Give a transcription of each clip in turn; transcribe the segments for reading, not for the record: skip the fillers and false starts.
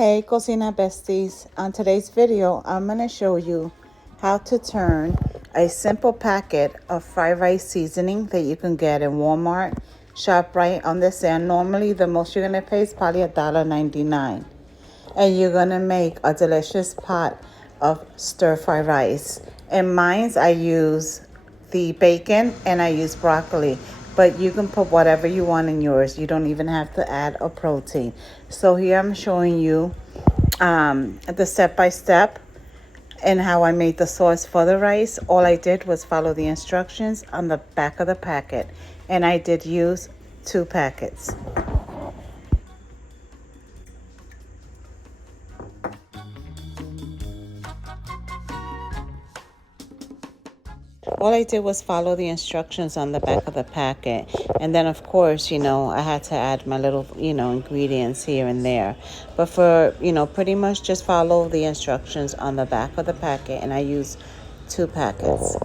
Hey Cocina Besties, on today's video I'm going to show you how to turn a simple packet of fried rice seasoning that you can get in Walmart, ShopRite, on the sale. Normally the most you're going to pay is probably $1.99, and you're going to make a delicious pot of stir-fry rice. In mine I use the bacon and I use broccoli, but you can put whatever you want in yours. You don't even have to add a protein. So here I'm showing you the step-by-step and how I made the sauce for the rice. All I did was follow the instructions on the back of the packet, and I did use 2 packets. All I did was follow the instructions on the back of the packet. And then, of course, I had to add my little, ingredients here and there. But for, pretty much just follow the instructions on the back of the packet. And I used 2 packets.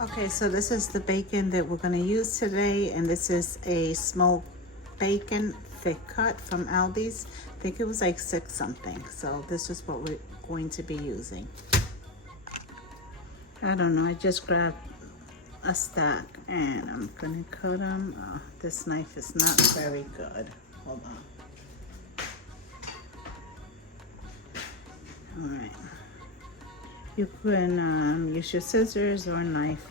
Okay, so this is the bacon that we're going to use today, and this is a smoked bacon thick cut from Aldi's. I think it was like 6 something. So this is what we're going to be using. I don't know, I just grabbed a stack and I'm going to cut them. Oh, this knife is not very good. Hold on. All right. You can use your scissors or a knife.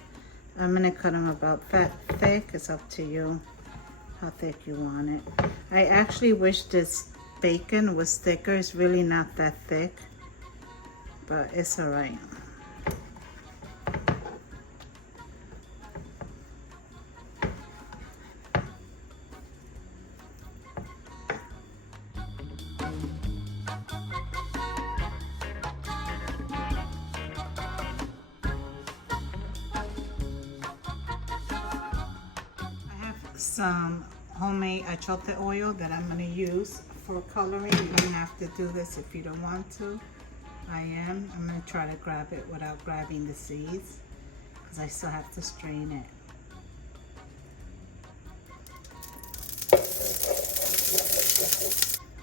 I'm going to cut them about that thick. It's up to you how thick you want it. I actually wish this bacon was thicker. It's really not that thick, but it's all right. Some homemade achiote oil that I'm going to use for coloring. You don't have to do this if you don't want to. I'm going to try to grab it without grabbing the seeds because I still have to strain it.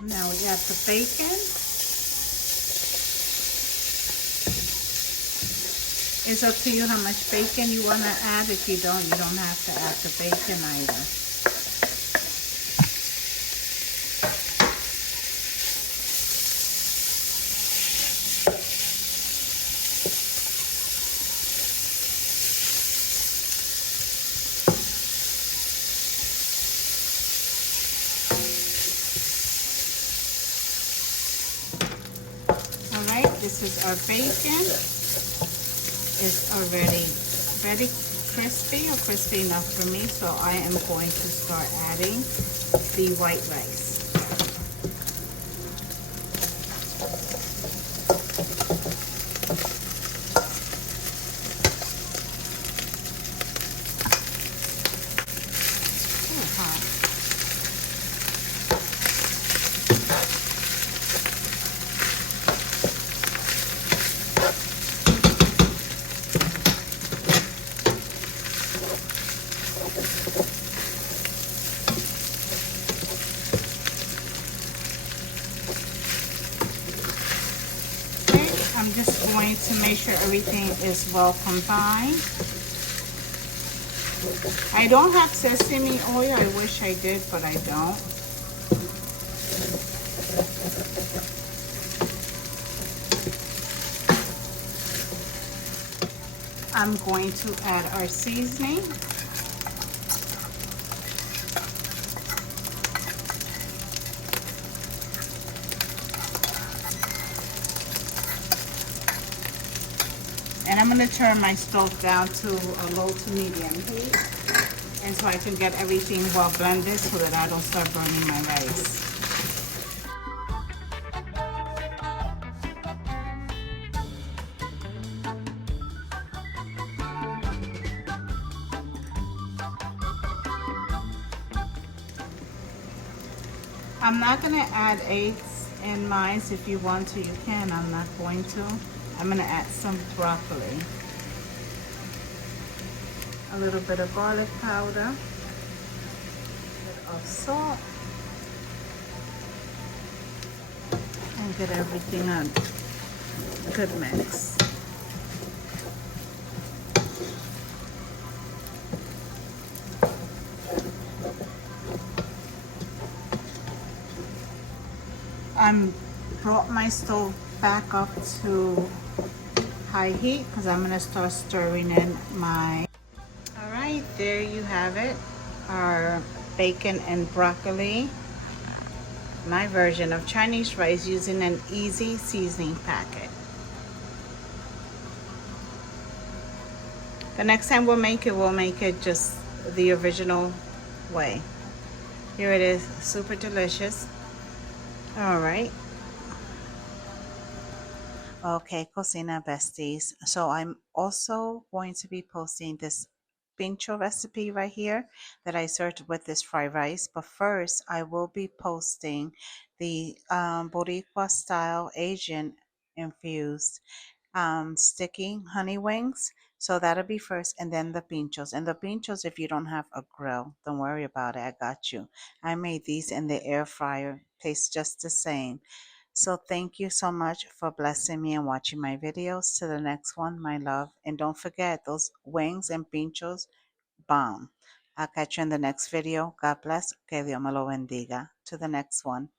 Now we got the bacon. It's up to you how much bacon you want to add. If you don't have to add the bacon either. All right, this is our bacon. Is already very crispy or crispy enough for me, so I am going to start adding the white rice. I'm just going to make sure everything is well combined. I don't have sesame oil. I wish I did, but I don't. I'm going to add our seasoning. I'm going to turn my stove down to a low to medium heat. And so I can get everything well blended so that I don't start burning my rice. I'm not going to add eggs in mine. If you want to, you can. I'm not going to. I'm going to add some broccoli. A little bit of garlic powder. A bit of salt. And get everything on a good mix. I brought my stove back up to high heat because I'm going to start stirring in my... All right, there you have it. Our bacon and broccoli. My version of Chinese rice using an easy seasoning packet. The next time we'll make it just the original way. Here it is, super delicious. All right. Okay, cocina besties. So I'm also going to be posting this pincho recipe right here that I served with this fried rice. But first, I will be posting the Boricua style Asian infused sticky honey wings. So that'll be first, and then the pinchos. And the pinchos, if you don't have a grill, don't worry about it. I got you. I made these in the air fryer. Tastes just the same. So thank you so much for blessing me and watching my videos. To the next one, my love. And don't forget, those wings and pinchos, bomb. I'll catch you in the next video. God bless. Que Dios me lo bendiga. To the next one.